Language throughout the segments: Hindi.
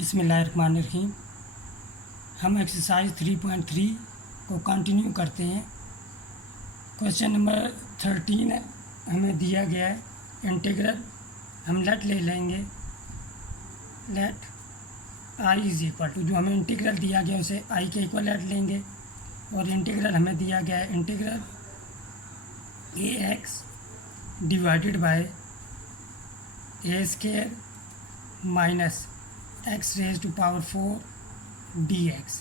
बिस्मिल्लाहिर्रहमानिर्रहीम। हम एक्सरसाइज 3.3 को कंटिन्यू करते हैं। क्वेश्चन नंबर 13 हमें दिया गया है इंटीग्रल। हम लेट ले लेंगे, let I is equal to, जो हमें इंटीग्रल दिया गया उसे आई के इक्वल लेट लेंगे। और इंटीग्रल हमें दिया गया है integral a x divided by a square minus x raise to power 4 d x.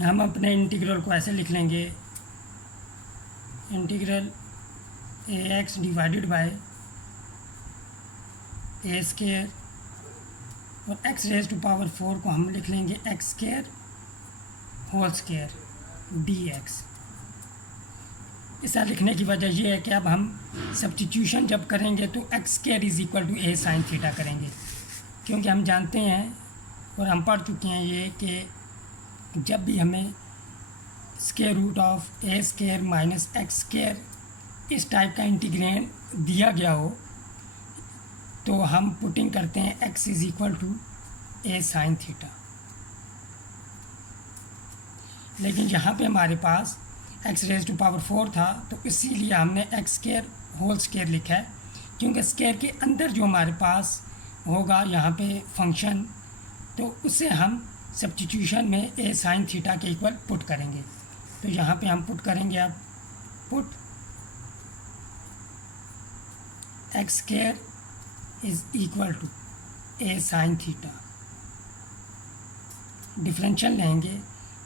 हम अपने इंटीग्रल को ऐसे लिख लेंगे, integral a x divided by a square और एक्स रेज टू पावर 4 को हम लिख लेंगे x square whole square d x. ऐसा लिखने की वजह यह है कि अब हम सब्स्टिट्यूशन जब करेंगे तो x square is equal to a sine theta करेंगे, क्योंकि हम जानते हैं और हम पढ़ चुके हैं ये कि जब भी हमें square root of a square minus x square इस टाइप का इंटीग्रेंड दिया गया हो तो हम पुटिंग करते हैं x is equal to a sine theta. लेकिन यहाँ पे हमारे पास एक्स रेज टू पावर 4 था तो इसीलिए हमने एक्स स्केयर होल स्केयर लिखा है, क्योंकि स्केयर के अंदर जो हमारे पास होगा यहाँ पे फंक्शन, तो उसे हम सब्स्टिट्यूशन में ए साइन थीटा के इक्वल पुट करेंगे। तो यहाँ पे हम पुट करेंगे, अब put x square is equal to a sine theta. Differential लेंगे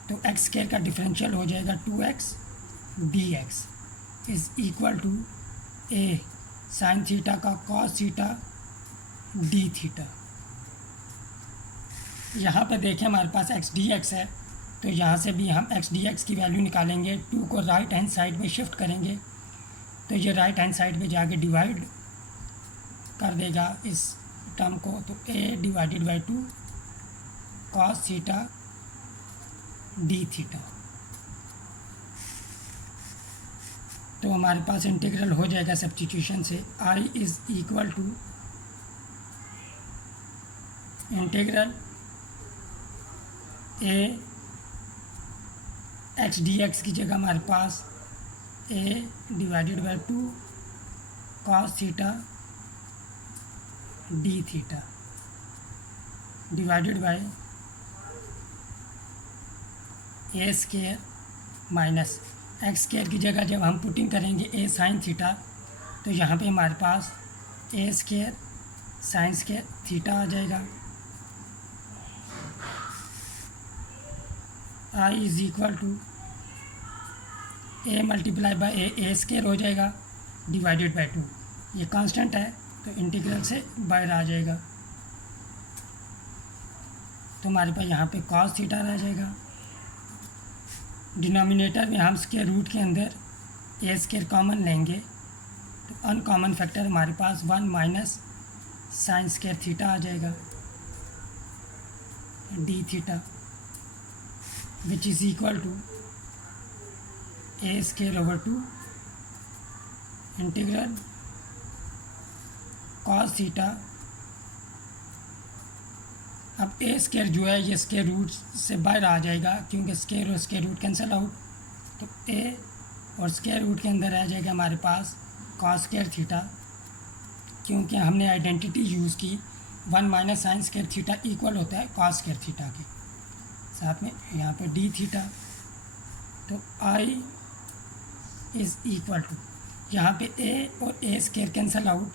तो एक्स स्केयर का डिफरेंशियल हो जाएगा 2x d x is equal to a sine theta का कॉस थीटा डी थीटा। यहाँ पे देखें हमारे पास एक्स डी एक्स है, तो यहाँ से भी हम एक्स डी एक्स की वैल्यू निकालेंगे। 2 को राइट हैंड साइड में शिफ्ट करेंगे तो ये राइट हैंड साइड में जाके डिवाइड कर देगा इस टर्म को, तो a divided by 2 cos theta d theta. तो हमारे पास इंटीग्रल हो जाएगा सब्स्टिट्यूशन से I is equal to integral a x d x की जगह हमारे पास a divided by 2 cos theta d theta divided by a square minus x square की जगह जब हम पुटिंग करेंगे ए साइन थीटा तो यहाँ पे हमारे पास a square sine square theta आ जाएगा। I is equal to a multiply by a square हो जाएगा डिवाइडेड बाई 2। ये कांस्टेंट है तो इंटीग्रल से बाहर आ जाएगा, तो हमारे पास यहाँ पे कॉस थीटा रह जाएगा। डिनोमिनेटर में हम स्केयर रूट के अंदर ए स्केयर कॉमन लेंगे तो अनकॉमन फैक्टर हमारे पास 1 माइनस साइन स्केयर थीटा आ जाएगा d theta, which is equal to a square over 2 integral cos theta. अब ए स्केयर जो है ये स्केयर रूट से बाहर आ जाएगा, क्योंकि स्केयर और स्केयर रूट कैंसिल आउट, तो ए और स्केयर रूट के अंदर रह जाएगा हमारे पास कॉस स्केयर थीटा, क्योंकि हमने आइडेंटिटी यूज़ की 1 minus sine square theta equal होता है कॉस स्केयर थीटा के साथ में यहाँ पे डी थीटा। तो आई इज़ इक्वल टू यहाँ पे ए और ए स्केयर कैंसिल आउट,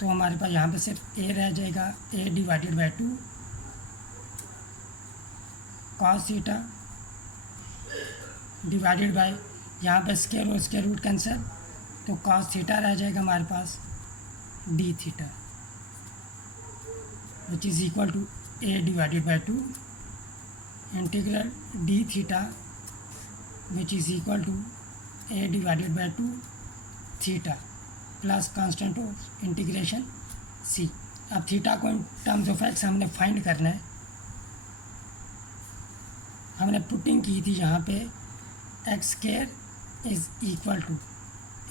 तो हमारे पास यहाँ पे सिर्फ ए रह जाएगा, a divided by 2 cos theta divided by यहाँ पे स्केयर और स्केयर रूट कैंसिल, तो कॉस थीटा रह जाएगा हमारे पास d theta, which is equal to a divided by 2 integral d theta which is equal to a divided by 2 theta plus constant of integration c. अब थीटा को इन टर्म्स ऑफ एक्स हमने फाइंड करना है। हमने पुटिंग की थी यहाँ पे x square is equal to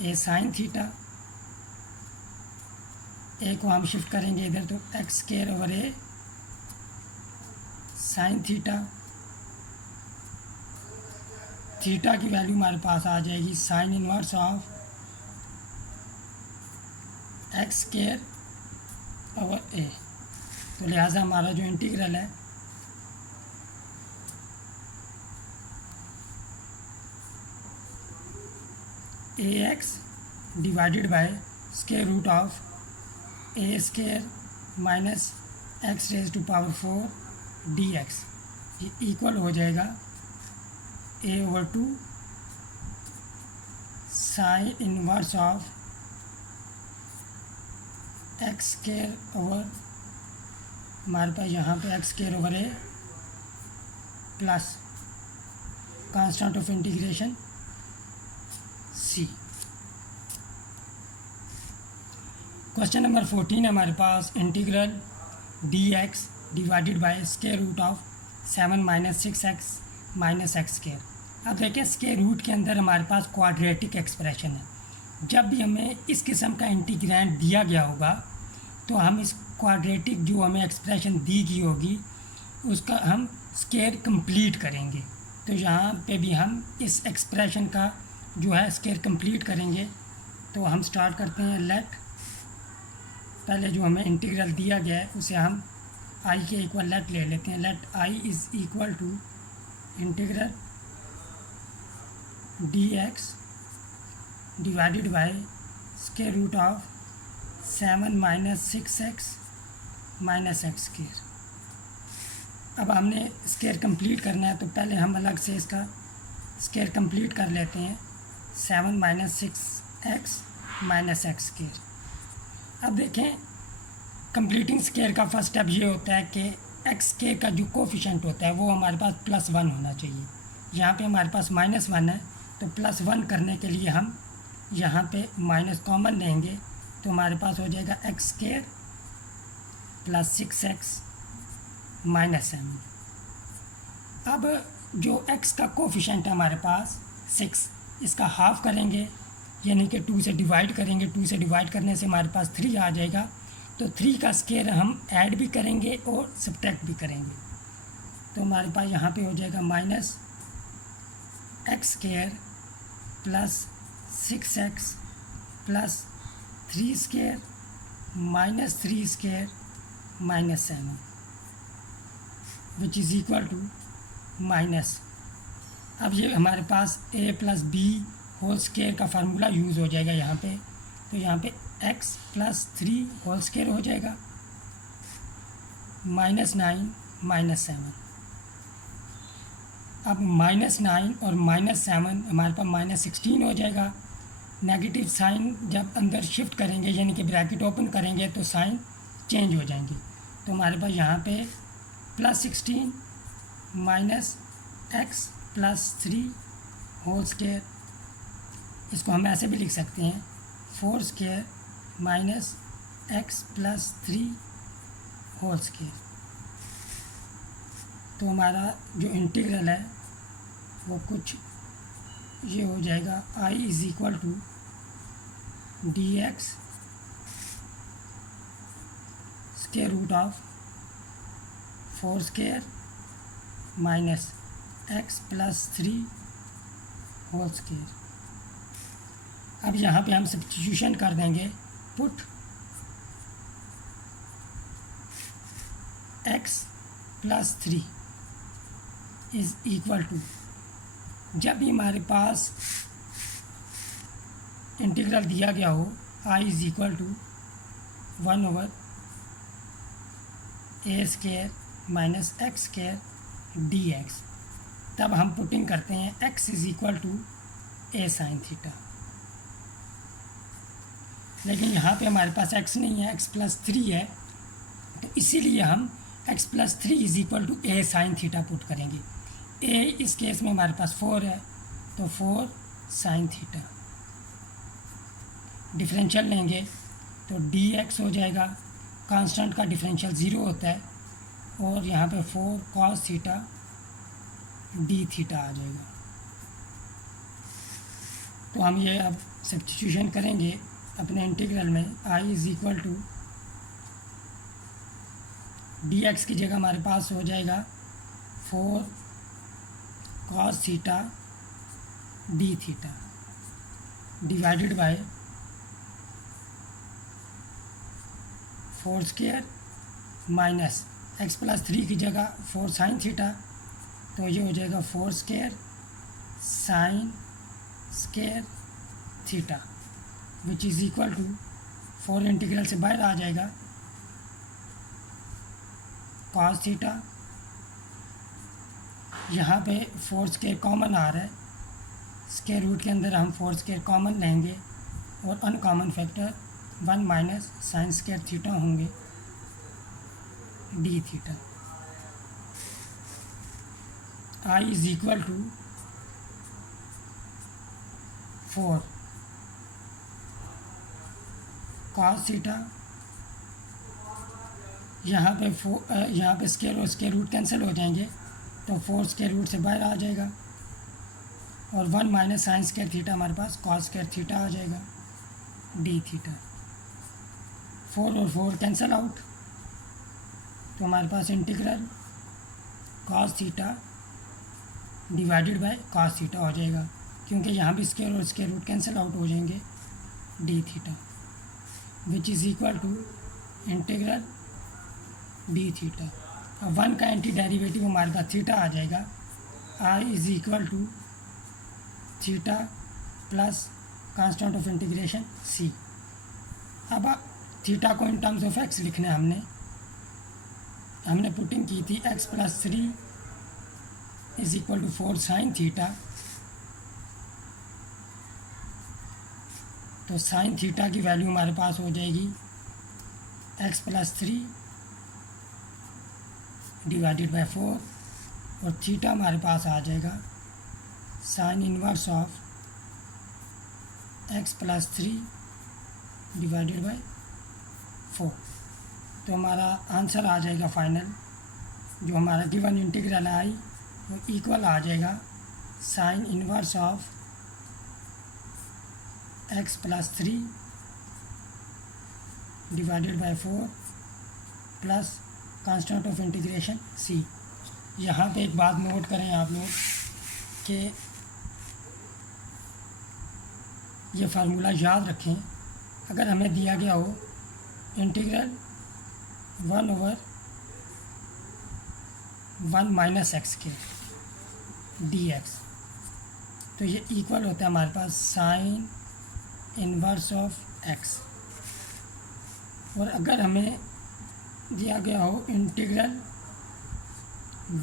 a sine theta a को हम शिफ्ट करेंगे इधर, तो x square over a sine theta, theta की वैल्यू हमारे पास आ जाएगी sine inverse of x square over a. तो लिहाजा हमारा जो इंटीग्रल है a x divided by square root of a square minus x raise to power 4 d x, ये इक्वल हो जाएगा a over 2 sine inverse of x square over, हमारे पास यहाँ पे x square over a plus constant of integration c. Question number 14 हमारे पास integral d x divided by square root of 7 minus 6x minus x square. अब देखिए स्क्वायर रूट के अंदर हमारे पास क्वाड्रेटिक एक्सप्रेशन है। जब भी हमें इस किस्म का इंटीग्रैंड दिया गया होगा तो हम इस क्वाड्रेटिक जो हमें एक्सप्रेशन दी गई होगी उसका हम स्क्वायर कंप्लीट करेंगे। तो यहाँ पे भी हम इस एक्सप्रेशन का जो है स्क्वायर कंप्लीट करेंगे। तो हम स्टार्ट करते हैं, लेट पहले जो हमें इंटीग्रल दिया गया है उसे हम आई के इक्वल लेट ले लेते हैं। Let I is equal to integral d x divided by square root of 7 minus 6x minus x square. अब हमने स्क्वायर कंप्लीट करना है तो पहले हम अलग से इसका स्क्वायर कंप्लीट कर लेते हैं, 7 minus 6x minus x square. अब देखें कंप्लीटिंग स्क्वायर का फर्स्ट स्टेप ये होता है कि एक्स स्क्वायर का जो कोफिशिएंट होता है वो हमारे पास +1 होना चाहिए। यहाँ पे हमारे पास -1 है तो +1 करने के लिए हम यहाँ पे माइनस कॉमन लेंगे तो हमारे पास हो जाएगा x square plus 6x minus 7। अब जो x का कोफिशिएंट है हमारे पास 6, इसका हाफ करेंगे यानी कि 2 से डिवाइड करेंगे। 2 से डिवाइड करने से हमारे पास 3 आ जाएगा। तो 3 का स्क्वायर हम ऐड भी करेंगे और सब्ट्रैक्ट भी करेंगे। तो हमारे पास यहाँ पे हो जाएगा minus x square plus 6x plus 3 square minus 3 square minus 7 which is equal to minus. अब ये हमारे पास a plus b whole square का फार्मूला यूज़ हो जाएगा यहाँ पे। तो यहाँ पे x प्लस 3 होल स्क्वायर हो जाएगा -9 माइनस 7। अब -9 और -7 हमारे पास -16 हो जाएगा। नेगेटिव साइन जब अंदर शिफ्ट करेंगे यानी कि ब्रैकेट ओपन करेंगे तो साइन चेंज हो जाएंगे। तो हमारे पास यहाँ पे +16 minus x plus 3 whole square, इसको हम ऐसे भी लिख सकते हैं 4 square minus x plus 3 whole square. तो हमारा जो इंटीग्रल है वो कुछ ये हो जाएगा I is equal to d x square root of 4 square minus x plus 3 whole square. अब यहाँ पे हम सब्स्टिट्यूशन कर देंगे, put x plus 3 is equal to, जब भी हमारे पास इंटीग्रल दिया गया हो I is equal to 1 over a square minus x square d x, तब हम पुटिंग करते हैं x is equal to a sine theta. लेकिन यहाँ पे हमारे पास x नहीं है, x प्लस 3 है, तो इसीलिए हम x plus 3 is equal to a sine theta put करेंगे। a इस केस में हमारे पास 4 है तो 4 साइन थीटा। डिफरेंशियल लेंगे तो dx हो जाएगा, कांस्टेंट का डिफरेंशियल 0 होता है, और यहाँ पे 4 cos थीटा डी थीटा आ जाएगा। तो हम ये अब सब्स्टिट्यूशन करेंगे अपने इंटीग्रल में। I is equal to d x की जगह हमारे पास हो जाएगा 4 cos theta d theta divided by 4 square minus x plus 3 की जगह 4 साइन थीटा, तो ये हो जाएगा 4 square sine square theta which is equal to 4 integral से बाहर आ जाएगा cos थीटा, यहाँ पे 4 स्क्वायर कॉमन आ रहा है, स्क्वायर रूट के अंदर हम 4 स्क्वायर कॉमन लेंगे और uncommon factor 1 minus sine square theta होंगे d theta. I is equal to 4 cos theta, यहाँ पे स्क्वायर और स्क्वायर रूट कैंसिल हो जाएंगे तो 4 स्क्वायर रूट से बाहर आ जाएगा और 1 माइनस साइन स्क्वायर थीटा हमारे पास cos स्क्वायर थीटा आ जाएगा डी थीटा। 4 और 4 कैंसिल आउट, तो हमारे पास integral cos theta divided by cos theta हो जाएगा, क्योंकि यहाँ भी स्क्वायर और स्क्वायर रूट कैंसिल आउट हो जाएंगे d theta which is equal to integral d theta. अब 1 का एंटी डेरिवेटिव हमारे पास थीटा आ जाएगा, I is equal to theta plus constant of integration c. अब थीटा को इन टर्म्स ऑफ एक्स लिखना है, हमने पुटिंग की थी x plus 3 is equal to 4 sine theta, तो साइन थीटा की वैल्यू हमारे पास हो जाएगी एक्स प्लस 3 डिवाइडेड बाय 4 और थीटा हमारे पास आ जाएगा sine inverse of x plus 3 divided by 4। तो हमारा आंसर आ जाएगा फाइनल, जो हमारा गिवन इंटीग्रल आई वो इक्वल आ जाएगा sine inverse of x plus 3 divided by 4 plus constant of integration c. यहाँ पे एक बात नोट करें आप लोग कि ये फार्मूला याद रखें, अगर हमें दिया गया हो इंटीग्रल 1/1 माइनस एक्स के डी एक्स, तो ये इक्वल होता है हमारे पास साइन इनवर्स ऑफ एक्स। और अगर हमें दिया गया हो integral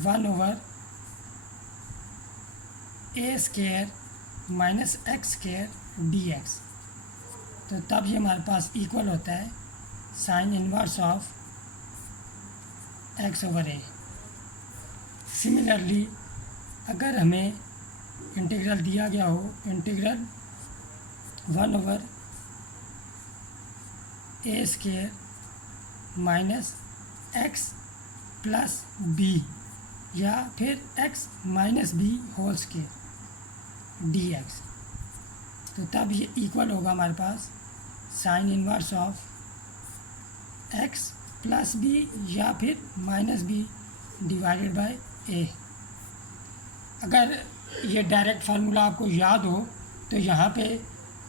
1/a² minus x² D x, तो तब ये हमारे पास इक्वल होता है sign inverse of x/a। Similarly अगर हमें इंटीग्रल दिया गया हो integral 1/a² minus x plus b या फिर x minus b whole square d x, तो तब ये इक्वल होगा हमारे पास sine inverse of x plus b या फिर minus b divided by a। अगर ये डायरेक्ट फार्मूला आपको याद हो तो यहाँ पे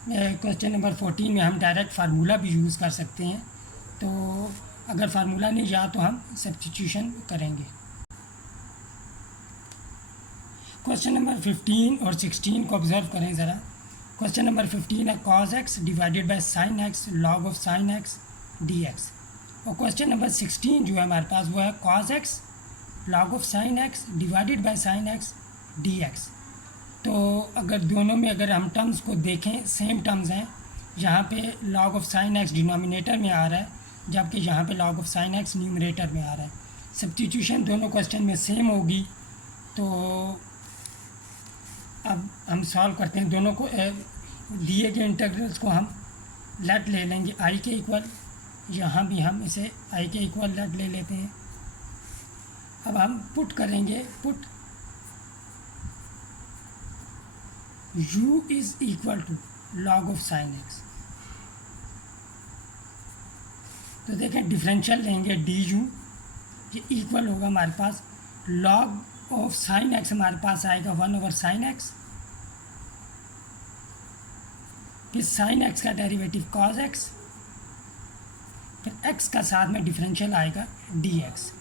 क्वेश्चन नंबर 14 में हम डायरेक्ट फार्मूला भी यूज़ कर सकते हैं, तो अगर फार्मूला नहीं याद तो हम सब्स्टिट्यूशन करेंगे। क्वेश्चन नंबर 15 और 16 को ऑब्जर्व करें ज़रा। क्वेश्चन नंबर 15 है cos x divided bye sin x log of sin x dx, और क्वेश्चन नंबर 16 जो है हमारे पास वो है cos x log of sin x divided bye sin x dx। तो अगर दोनों में अगर हम टर्म्स को देखें सेम टर्म्स हैं, यहाँ पे log of sin x denominator में आ रहा है जबकि यहाँ पे log of sin x numerator में आ रहा है। सब्स्टिट्यूशन दोनों क्वेश्चन में सेम होगी, तो अब हम सॉल्व करते हैं। दोनों को दिए गए इंटीग्रल्स को हम लेट ले लेंगे आई के इक्वल, यहाँ भी हम इसे आई के इक्वल लेट ले लेते हैं। अब हम पुट करेंगे, put u is equal to log of sin x, तो देखें डिफरेंशियल लेंगे du ये इक्वल होगा हमारे पास लॉग ऑफ साइन एक्स, हमारे पास आएगा 1/sin x, फिर साइन एक्स का डेरिवेटिव कॉस एक्स, फिर एक्स का साथ में डिफरेंशियल आएगा dx।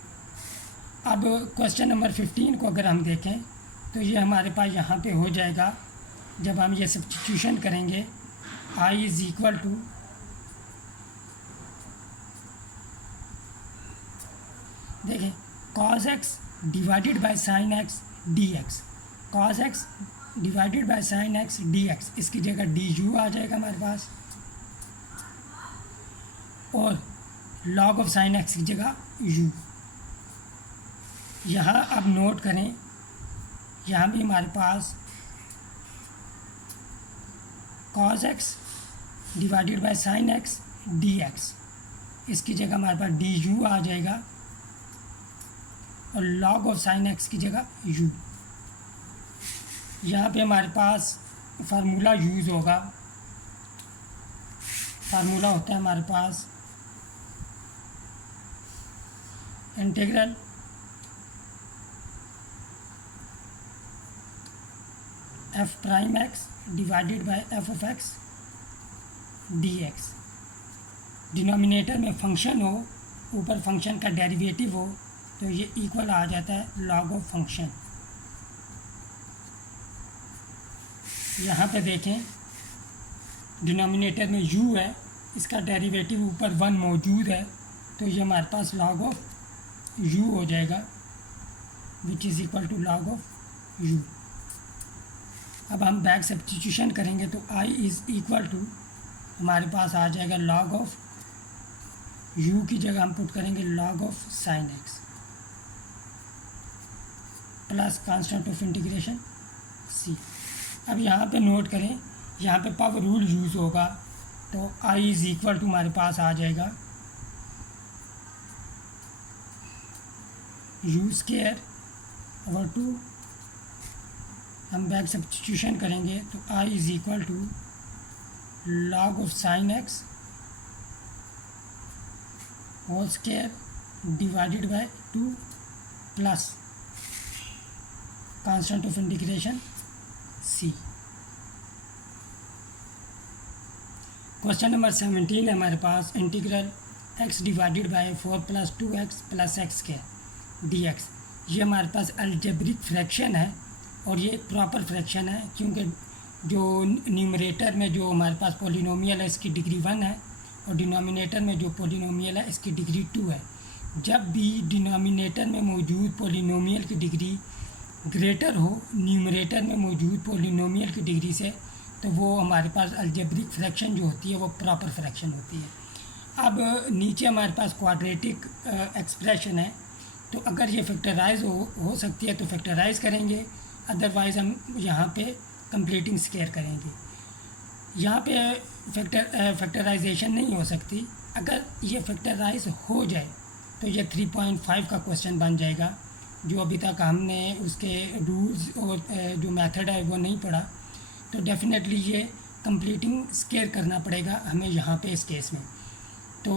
अब क्वेश्चन नंबर 15 को अगर हम देखें तो ये हमारे पास यहाँ पे हो जाएगा, जब हम ये सब्स्टिट्यूशन करेंगे I इज़ इक्वल टू देखें cos x divided bye sin x dx, cos x divided bye sin x dx, इसकी जगह du आ जाएगा हमारे पास, और log ऑफ sin x की जगह u। यहाँ अब नोट करें, यहाँ भी हमारे पास cos x divided bye sin x dx, इसकी जगह हमारे पास du आ जाएगा, और log ऑफ sin x की जगह u। यहाँ पे हमारे पास फार्मूला यूज़ होगा, फार्मूला होता है हमारे पास integral f prime x divided by f of x dx। Denominator में फंक्शन हो, ऊपर फंक्शन का डेरिवेटिव हो, तो ये इक्वल आ जाता है लॉग ऑफ फंक्शन। यहाँ पे देखें डिनोमिनेटर में u है, इसका डेरिवेटिव ऊपर 1 मौजूद है, तो ये हमारे पास लॉग ऑफ u हो जाएगा, which is equal to log of u। अब हम बैक सब्स्टिट्यूशन करेंगे तो I इज़ इक्वल टू हमारे पास आ जाएगा लॉग ऑफ u की जगह हम पुट करेंगे log of sign x plus constant of integration c। अब यहाँ पे नोट करें, यहाँ पे पावर रूल यूज़ होगा, तो I इज़ इक्वल टू हमारे पास आ जाएगा u स्क्वायर ओवर 2। हम बैक सब्स्टिट्यूशन करेंगे तो I is equal to log of sine x whole square divided by 2 plus constant of integration c। Question number 17 है हमारे पास, integral x divided by 4 + 2x + x square dx। ये हमारे पास अलजेब्रिक फ्रैक्शन है, और ये एक प्रॉपर फ्रैक्शन है, क्योंकि जो न्यूमरेटर में जो हमारे पास पॉलिनोमियल है इसकी डिग्री 1 है, और डिनोमिनेटर में जो पॉलिनोमियल है इसकी डिग्री 2 है। जब भी डिनोमिनेटर में मौजूद पॉलिनोमियल की डिग्री ग्रेटर हो न्यूमरेटर में मौजूद पॉलिनोमियल की डिग्री से, तो वो हमारे पास अलजेब्रिक फ्रैक्शन जो होती है वो प्रॉपर फ्रैक्शन होती है। अब नीचे हमारे पास क्वाड्रेटिक एक्सप्रेशन है, तो अगर ये फैक्टराइज हो सकती है तो फैक्टराइज करेंगे, अदरवाइज़ हम यहाँ पे कंप्लीटिंग स्क्वायर करेंगे। यहाँ पे फैक्टराइजेशन नहीं हो सकती। अगर ये फैक्टराइज हो जाए तो ये 3.5 का क्वेश्चन बन जाएगा, जो अभी तक हमने उसके रूल्स और जो मेथड है वो नहीं पढ़ा, तो डेफिनेटली ये कंप्लीटिंग स्क्वायर करना पड़ेगा हमें यहाँ पे इस केस में। तो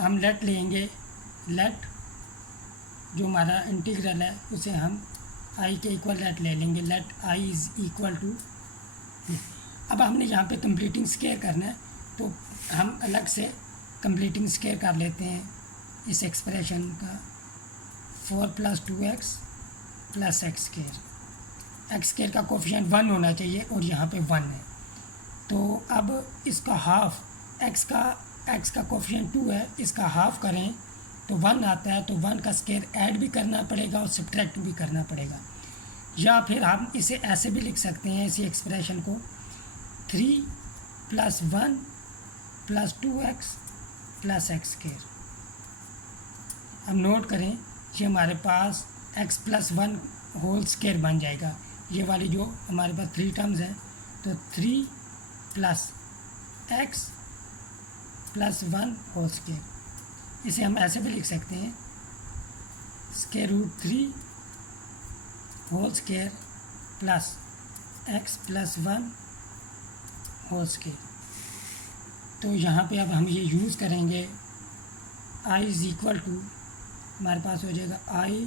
हम लेट लेंगे, लेट जो हमारा इंटीग्रल है उसे हम आई के इक्वल लेट ले लेंगे, let I is equal to. अब हमने यहाँ पे कंप्लीटिंग स्क्वायर करना है, तो हम अलग से कंप्लीटिंग स्क्वायर कर लेते हैं इस एक्सप्रेशन का, 4 + 2x + x square. X square का कोफिशिएंट 1 होना चाहिए और यहाँ पे 1 है, तो अब इसका हाफ, एक्स का कोफिशिएंट 2 है, इसका हाफ करें तो 1 आता है, तो 1 का स्क्वायर ऐड भी करना पड़ेगा और सब्ट्रैक्ट भी करना पड़ेगा। या फिर हम इसे ऐसे भी लिख सकते हैं, इसी एक्सप्रेशन को 3 + 1 + 2x + x स्क्वायर। अब नोट करें, ये हमारे पास x + 1 होल स्क्वायर बन जाएगा। ये वाली जो हमारे पास 3 टर्म्स हैं, तो 3 + x + 1 होल स्क्वायर। इसे हम ऐसे भी लिख सकते हैं, √3 whole square plus x + 1 whole square. तो यहाँ पे अब हम ये यूज़ करेंगे I इज़ इक्वल टू हमारे पास हो जाएगा I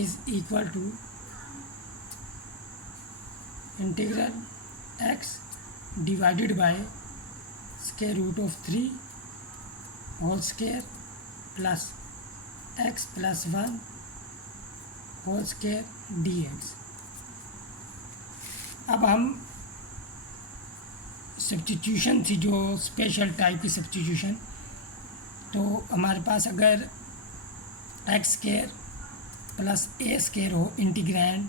is equal to integral x divided by square root of 3 whole square plus x plus 1 whole square d x. अब हम सब्स्टिट्यूशन थी जो स्पेशल टाइप की सब्स्टिट्यूशन, तो हमारे पास अगर x square plus a square हो इंटीग्रैंड,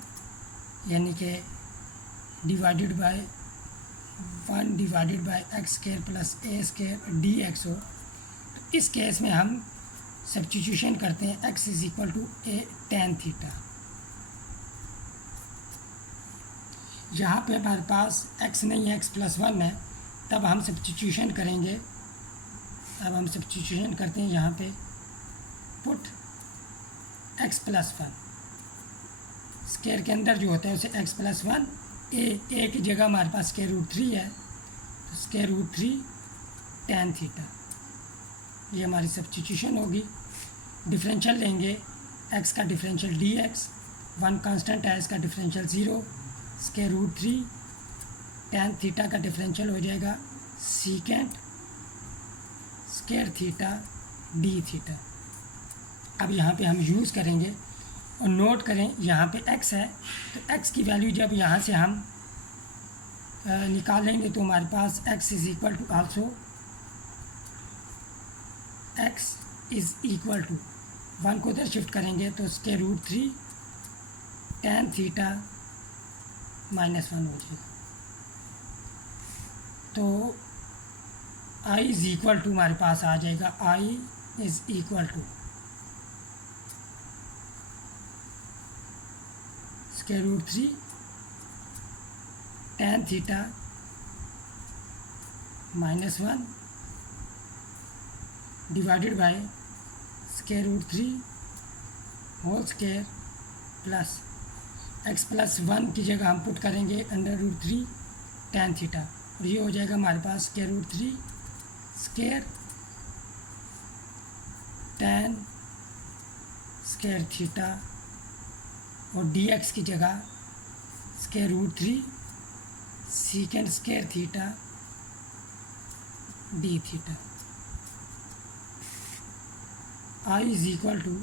यानी कि divided by 1 divided by x square plus a square d x हो, तो इस केस में हम सब्स्टिट्यूशन करते हैं x is equal to a tan theta. यहाँ पे हमारे पास एक्स नहीं है, एक्स प्लस 1 है, तब हम सब्स्टिट्यूशन करेंगे। अब हम सब्स्टिट्यूशन करते हैं यहाँ पे, पुट एक्स प्लस 1 स्क्वायर के अंदर जो होता है उसे एक्स प्लस 1 ए की जगह हमारे पास स्क्वायर रूट 3 है, तो स्क्वायर रूट 3 टेन थीटा, ये हमारी सब्स्टिट्यूशन होगी। डिफरेंशियल लेंगे, एक्स का डिफरेंशियल डी एक्स, 1 कांस्टेंट है, इसका differential 0, square root 3 tan theta का डिफरेंशियल हो जाएगा secant square theta d theta. अब यहाँ पे हम यूज़ करेंगे और नोट करें, यहाँ पे x है, तो x की वैल्यू जब यहाँ से हम निकालेंगे तो हमारे पास x is equal to also x is equal to 1 को उधर शिफ्ट करेंगे तो square root 3 tan theta minus 1 हो जाएगा। तो i इज़ इक्वल टू हमारे पास आ जाएगा i is equal to square root 3 tan theta minus 1 divided by square root 3 whole square plus x plus 1 की जगह हम पुट करेंगे अंडर रूट 3 टेन थीटा, और ये हो जाएगा हमारे पास square root 3 square tan square theta, और डी एक्स की जगह square root 3 secant square theta d theta. I is equal to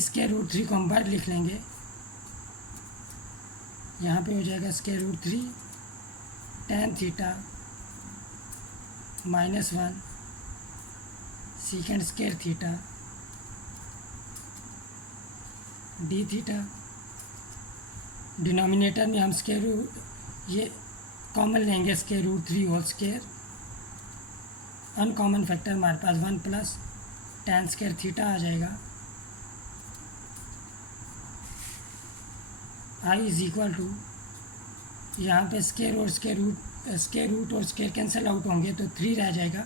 square root 3 को हम बाहर लिख लेंगे, यहाँ पे हो जाएगा square root 3 tan theta minus 1 secant square theta d theta. Denominator में हम स्क्वायर रूट ये कॉमन लेंगे, square root 3 whole square, uncommon factor हमारे पास 1 प्लस टेन स्क्वायर थीटा आ जाएगा। आई इज़ इक्वल टू, यहाँ पे स्क्वायर और स्क्वायर रूट और स्क्वायर कैंसिल आउट होंगे तो 3 रह जाएगा,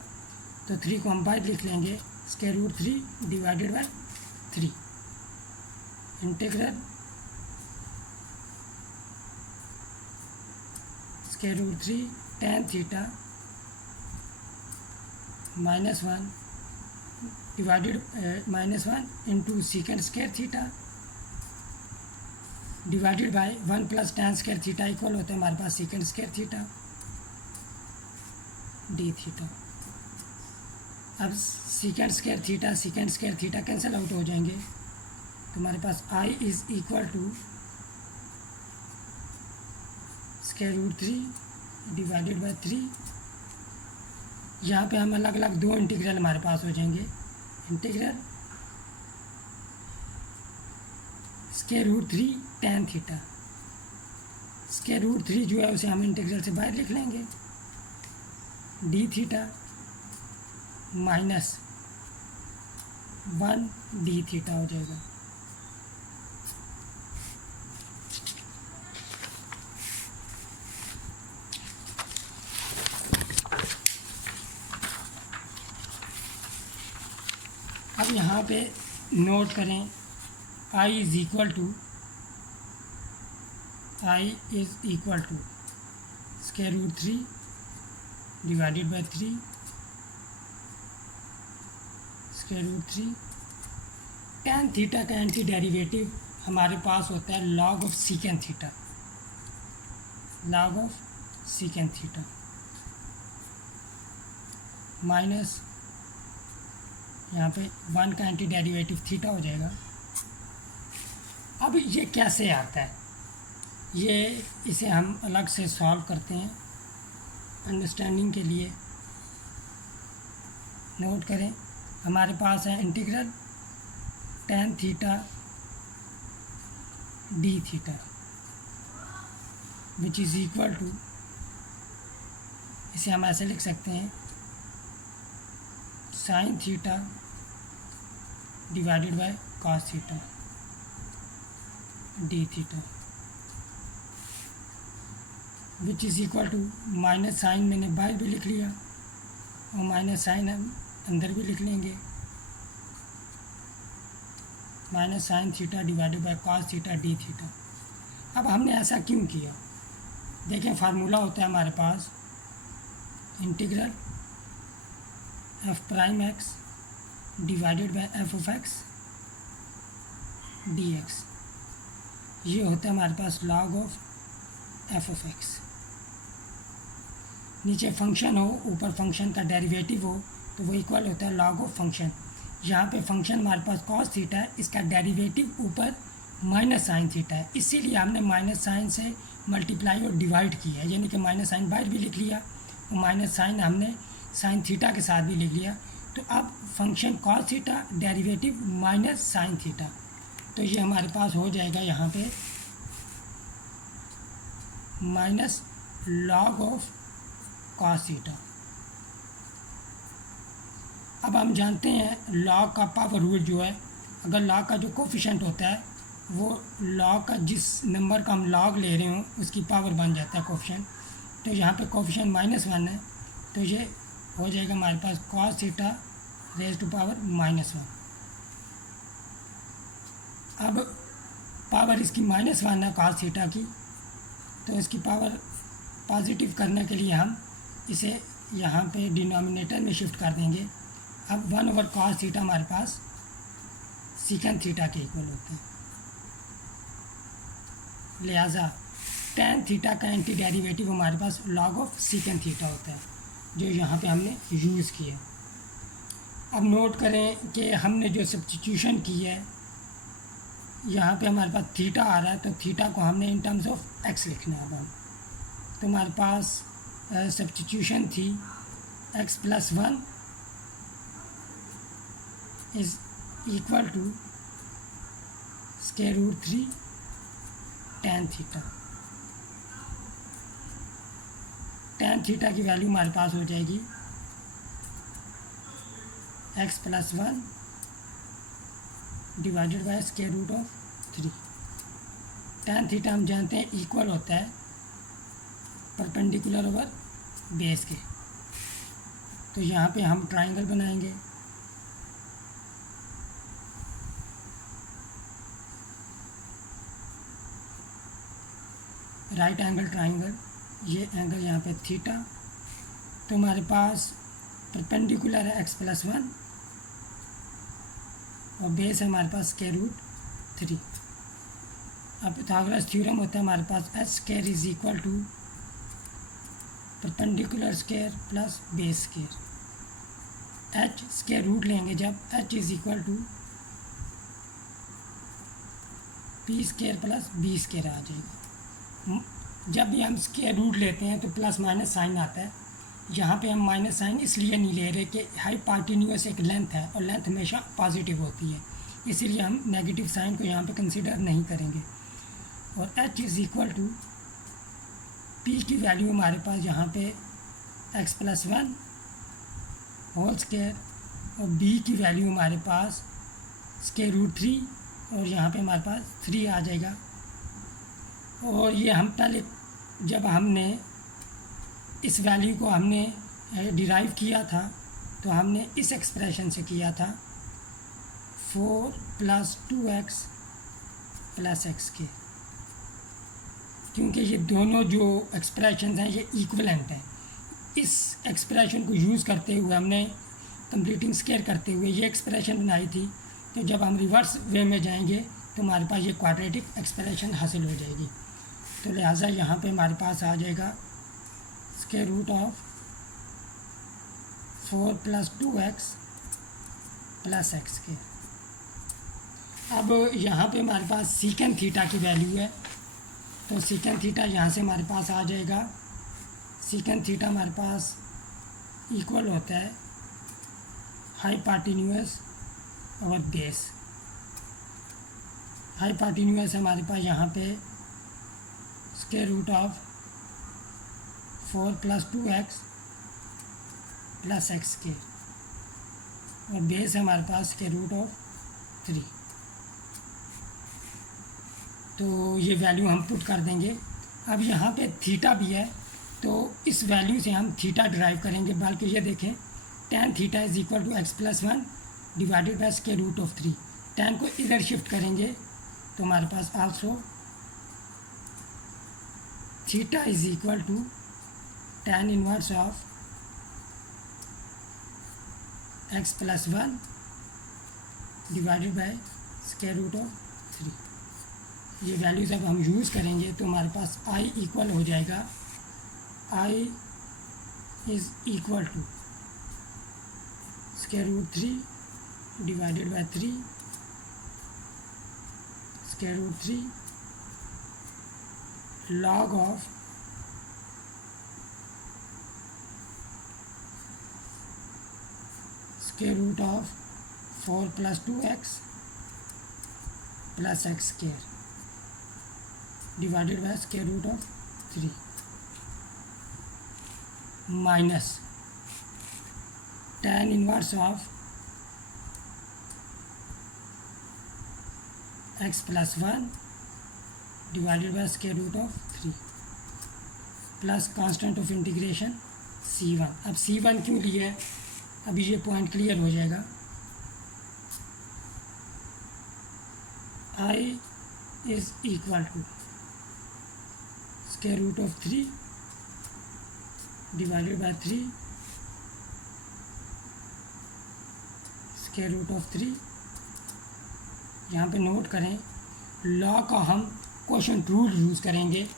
तो 3 को हम बाहर लिख लेंगे, square root 3 divided by 3 integral square root 3 tan theta minus 1 divided minus 1 into secant square theta divided by 1 plus tan square theta equal होता है हमारे पास secant square theta d theta. अब secant square theta cancel out हो जाएंगे, तो हमारे पास i is equal to square root 3 divided by 3। यहाँ पे हम अलग अलग दो इंटीग्रल हमारे पास हो जाएंगे, integral square root 3 tan theta, square root 3 जो है उसे हम इंटीग्रल से बाहर लिख लेंगे, d theta minus 1 d theta हो जाएगा। अब यहाँ पे नोट करें, i is equal to square root 3 divided by 3 square root 3। tan theta का एंटी डेरिवेटिव हमारे पास होता है log of secant theta, log of secant theta minus यहाँ पे 1 का एंटी डेरिवेटिव थीटा हो जाएगा। अब ये कैसे आता है, ये इसे हम अलग से सॉल्व करते हैं अंडरस्टैंडिंग के लिए। नोट करें, हमारे पास है integral tan theta d theta which is equal to, इसे हम ऐसे लिख सकते हैं sine theta divided by cos theta d theta which is equal to, minus sine मैंने बाहर भी लिख लिया और माइनस साइन हम अंदर भी लिख लेंगे, minus sign theta divided by cos theta d theta. अब हमने ऐसा क्यों किया, देखें फार्मूला होता है हमारे पास integral f prime x divided by f of x d x, ये होता है हमारे पास log of f of x. नीचे फंक्शन हो, ऊपर फंक्शन का डेरिवेटिव हो तो वो इक्वल होता है log ऑफ फंक्शन। यहाँ पे फंक्शन हमारे पास कॉस थीटा है, इसका डेरिवेटिव ऊपर माइनस साइन थीटा है, इसीलिए हमने माइनस साइन से मल्टीप्लाई और डिवाइड किया है, यानी कि माइनस साइन बाहर भी लिख लिया और माइनस साइन हमने साइन थीटा के साथ भी लिख लिया। तो अब function cos theta derivative minus sign theta, तो ये हमारे पास हो जाएगा यहाँ पे minus log of cos theta. अब हम जानते हैं log का पावर रूट जो है, अगर log का जो कोफिशेंट होता है वो log का जिस नंबर का हम log ले रहे हों उसकी पावर बन जाता है कोफिशेंट। तो यहाँ पे कोफिशेंट -1 है, तो ये हो जाएगा हमारे पास cos theta raise to power -1। अब पावर इसकी -1 है कॉस थीटा की, तो इसकी पावर पॉजिटिव करने के लिए हम इसे यहाँ पे डिनोमिनेटर में शिफ्ट कर देंगे। अब 1/cos थीटा हमारे पास सीकेंट थीटा के इक्वल होते हैं, लिहाजा tan थीटा का एंटी डेरिवेटिव हमारे पास log ऑफ सीकेंट थीटा होता है, जो यहाँ पे हमने यूज़ किया। अब नोट करें कि हमने जो सब्स्टिट्यूशन की है, यहाँ पे हमारे पास थीटा आ रहा है, तो थीटा को हमने इन टर्म्स ऑफ एक्स लिखना है। अब हम तो हमारे पास सब्स्टिट्यूशन थी x + 1 is equal to square root 3 tan theta. tan theta की वैल्यू हमारे पास हो जाएगी x + 1 divided by square root of 3। tan theta हम जानते हैं इक्वल होता है परपेंडिकुलर ओवर बेस के, तो यहाँ पे हम ट्राइंगल बनाएंगे। राइट एंगल ट्राइंगल, ये एंगल यहाँ पे थीटा, तो हमारे पास परपेंडिकुलर है x + 1 और बेस है हमारे पास स्क्वायर रूट 3। अब पिथागोरस थ्योरम होता है हमारे पास h² is equal to perpendicular square plus base square. h square root लेंगे जब h is equal to p² plus b² आ जाएगा। जब भी हम स्क्वायर रूट लेते हैं तो प्लस माइनस साइन आता है, यहाँ पे हम माइनस साइन इसलिए नहीं ले रहे कि हाइपोटेन्यूस एक लेंथ है और लेंथ हमेशा पॉजिटिव होती है, इसीलिए हम नेगेटिव साइन को यहाँ पे कंसीडर नहीं करेंगे। और h is equal to p की वैल्यू हमारे पास यहाँ पे x + 1 होल स्क्वायर और b की वैल्यू हमारे पास स्क्वायर रूट 3 और यहाँ पे हमारे पास 3 आ जाएगा। और ये हम पहले जब हमने इस वैल्यू को हमने डिराइव किया था तो हमने इस एक्सप्रेशन से किया था 4 + 2x + x², क्योंकि ये दोनों जो एक्सप्रेशन हैं ये इक्वलेंट हैं। इस एक्सप्रेशन को यूज़ करते हुए हमने कंप्लीटिंग स्क्वायर करते हुए ये एक्सप्रेशन बनाई थी। तो जब हम रिवर्स वे में जाएंगे तो हमारे पास ये क्वाड्रेटिक एक्सप्रेशन हासिल हो जाएगी। तो लिहाजा यहाँ पे हमारे पास आ जाएगा square root of 4 + 2x + x के। अब यहाँ पे हमारे पास सीकेंड थीटा की वैल्यू है, तो सीकेंड थीटा यहाँ से हमारे पास आ जाएगा। सीकेंड थीटा हमारे पास इक्वल होता है हाइपोटेन्यूज और बेस। हाइपोटेन्यूज हमारे पास यहाँ पे square root of 4 + 2x + x के, और बेस हमारे पास स्क्वायर रूट ऑफ 3। तो ये वैल्यू हम पुट कर देंगे। अब यहाँ पे थीटा भी है, तो इस वैल्यू से हम थीटा ड्राइव करेंगे। बल्कि ये देखें, tan theta is equal to x + 1 divided by square root of 3। tan को इधर शिफ्ट करेंगे तो हमारे पास also theta is equal to tan inverse of x + 1 divided by square root of 3। ये वैल्यू जब हम यूज़ करेंगे तो हमारे पास I इक्वल हो जाएगा, I is equal to square root 3 divided by 3 square root 3 log of square root of 4 + 2x + x square divided by square root of 3 minus tan inverse of x + 1 divided by square root of 3 plus constant of integration c1। अब c1 क्यों लिया है, अभी ये पॉइंट क्लियर हो जाएगा। I is equal to square root of 3 divided by 3 square root of 3। यहाँ पे नोट करें, लॉग का हम क्वोशंट रूल यूज़ करेंगे।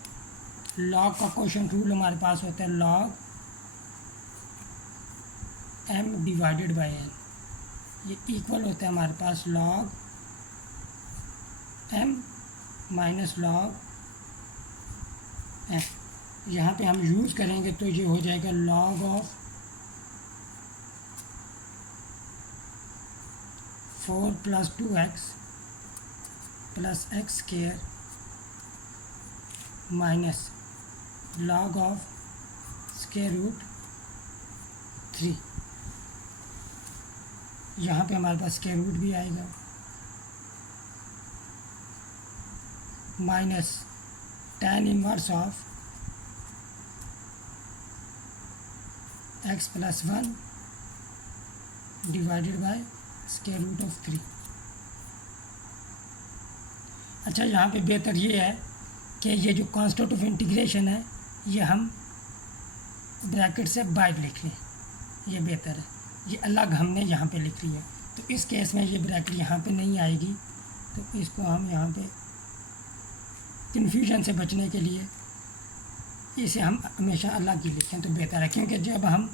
लॉग का क्वोशंट रूल हमारे पास होता है log m divided by n। ये इक्वल होता है हमारे पास log m minus log m। यहाँ पे हम यूज़ करेंगे तो ये हो जाएगा log of 4 + 2x + x square minus log of square root 3। यहाँ पे हमारे पास स्क्वायर रूट भी आएगा, minus tan inverse of x + 1 divided by square root of 3। अच्छा, यहाँ पे बेहतर ये है कि ये जो कांस्टेंट ऑफ इंटीग्रेशन है ये हम ब्रैकेट से बाहर लिख लें, ये बेहतर है। ये अलग हमने यहाँ पे लिख लिया, तो इस केस में ये ब्रैकेट यहाँ पे नहीं आएगी, तो इसको हम यहाँ पे कन्फ्यूजन से बचने के लिए इसे हम हमेशा अलग ही लिखें तो बेहतर है। क्योंकि जब हम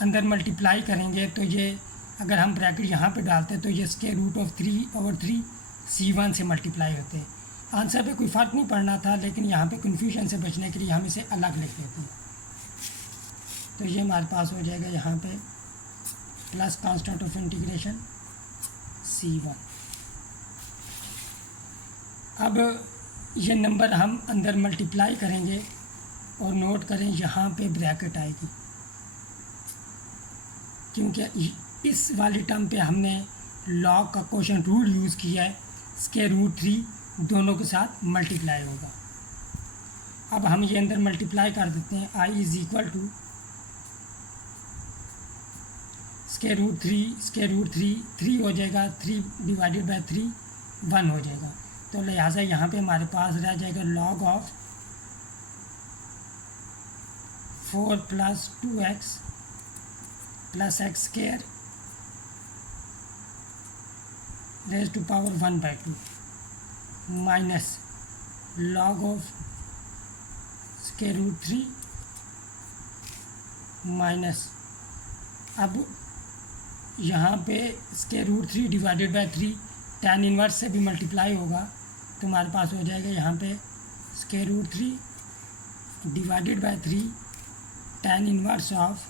अंदर मल्टीप्लाई करेंगे तो ये अगर हम ब्रैकेट यहाँ पे डालते हैं तो ये स्क्वायर रूट ऑफ 3/3 c1 से मल्टीप्लाई होते हैं। आंसर पे कोई फ़र्क नहीं पड़ना था, लेकिन यहाँ पे कन्फ्यूजन से बचने के लिए हम इसे अलग लिख लेते हैं। तो ये हमारे पास हो जाएगा यहाँ पे plus constant of integration c1। अब ये नंबर हम अंदर मल्टीप्लाई करेंगे और नोट करें यहाँ पे ब्रैकेट आएगी, क्योंकि इस वाली टर्म पे हमने लॉग का क्वोशंट रूल यूज़ किया है। स्क्वायर रूट 3 दोनों के साथ मल्टीप्लाई होगा। अब हम ये अंदर मल्टीप्लाई कर देते हैं। I is equal to square root 3 हो जाएगा, 3 डिवाइडेड बाय 3 1 हो जाएगा। तो लिहाजा यहाँ पे हमारे पास रह जाएगा log of 4 plus 2x plus x square raise to power 1/2 minus log of square root 3 minus, अब यहाँ पे square root 3 divided by 3 tan inverse से भी मल्टीप्लाई होगा तो हमारे पास हो जाएगा यहाँ पे square root 3 divided by 3 tan inverse of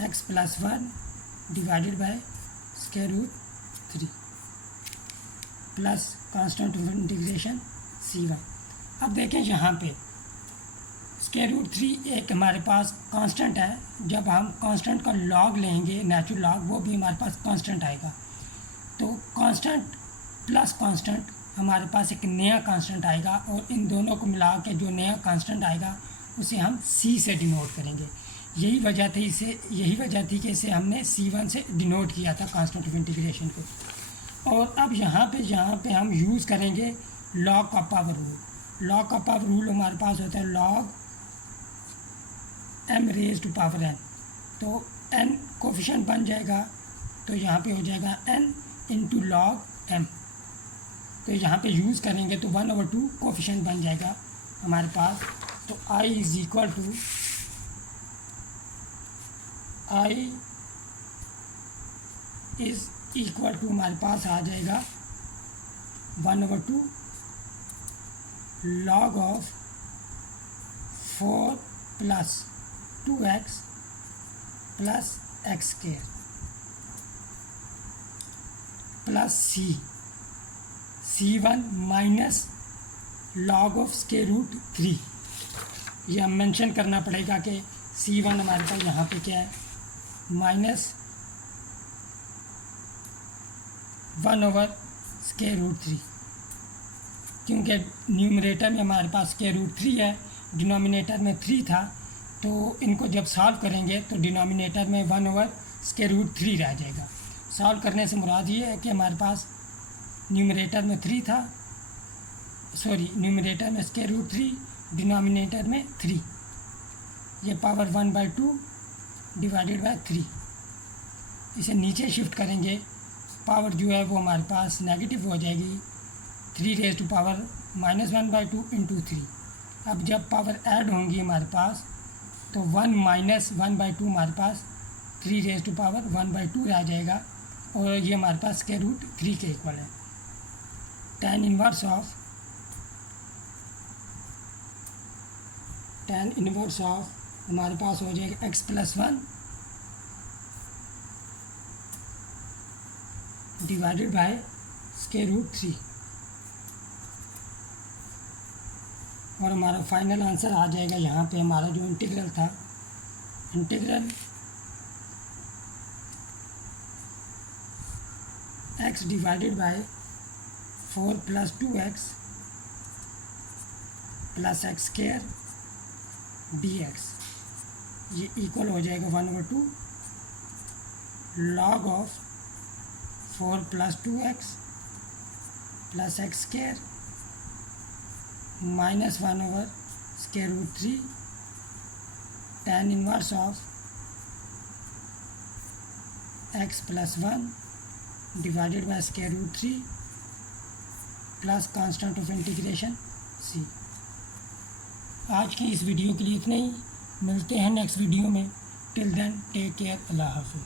x plus 1 divided by square root 3 plus constant of integration c1। अब देखें यहाँ पे स्क्वायर रूट 3 एक हमारे पास कांस्टेंट है, जब हम कांस्टेंट का लॉग लेंगे नेचुरल लॉग वो भी हमारे पास कांस्टेंट आएगा, तो कांस्टेंट प्लस कांस्टेंट हमारे पास एक नया कांस्टेंट आएगा और इन दोनों को मिला के जो नया कांस्टेंट आएगा उसे हम c से डिनोट करेंगे। यही वजह थी कि इसे हमने c1 से डिनोट किया था कांस्टेंट ऑफ इंटीग्रेशन को। और अब यहाँ पे हम यूज़ करेंगे लॉग का पावर रूल। लॉग का पावर रूल हमारे पास होता है log m raise to power n, तो n कोफिशिएंट बन जाएगा तो यहाँ पे हो जाएगा n इंटू लॉग m, तो यहाँ पे यूज़ करेंगे तो 1/2 कोफिशिएंट बन जाएगा हमारे पास। तो i इज़ इक्वल टू हमारे पास आ जाएगा 1/2 log of 4 plus 2x plus x square plus c1 minus log of square root 3। ये हम मेंशन करना पड़ेगा कि c1 हमारे पास यहाँ पे क्या है माइनस 1/√3, क्योंकि न्यूमरेटर में हमारे पास स्क्वायर रूट 3 है, डिनोमिनेटर में 3 था, तो इनको जब सॉल्व करेंगे तो डिनोमिनेटर में 1/√3 रह जाएगा। सॉल्व करने से मुराद ये है कि हमारे पास न्यूमरेटर में 3 था, न्यूमरेटर में स्क्वायर रूट 3, डिनोमिनेटर में 3, ये पावर 1/2 डिवाइडेड बाय 3। इसे नीचे शिफ्ट करेंगे, पावर जो है वो हमारे पास नेगेटिव हो जाएगी, 3 रेज टू पावर -1/2 इंटू 3। अब जब पावर ऐड होंगी हमारे पास तो 1 माइनस 1/2 हमारे पास 3 रेज टू पावर 1/2 रह जाएगा और ये हमारे पास स्क्वायर रूट 3 के इक्वल है। tan इनवर्स ऑफ हमारे पास हो जाएगा x plus 1 divided by square root 3 और हमारा फाइनल आंसर आ जाएगा यहाँ पे हमारा जो इंटीग्रल था, integral x divided by 4 plus 2x plus x square dx, ये इक्वल हो जाएगा 1/2 log of 4 plus 2x plus x square minus 1/√3 tan inverse of x plus 1 divided by square root 3 plus constant of integration c। आज की इस वीडियो के लिए इतना ही, मिलते हैं नेक्स्ट वीडियो में। टिल देन टेक केयर, अल्लाह हाफिज़।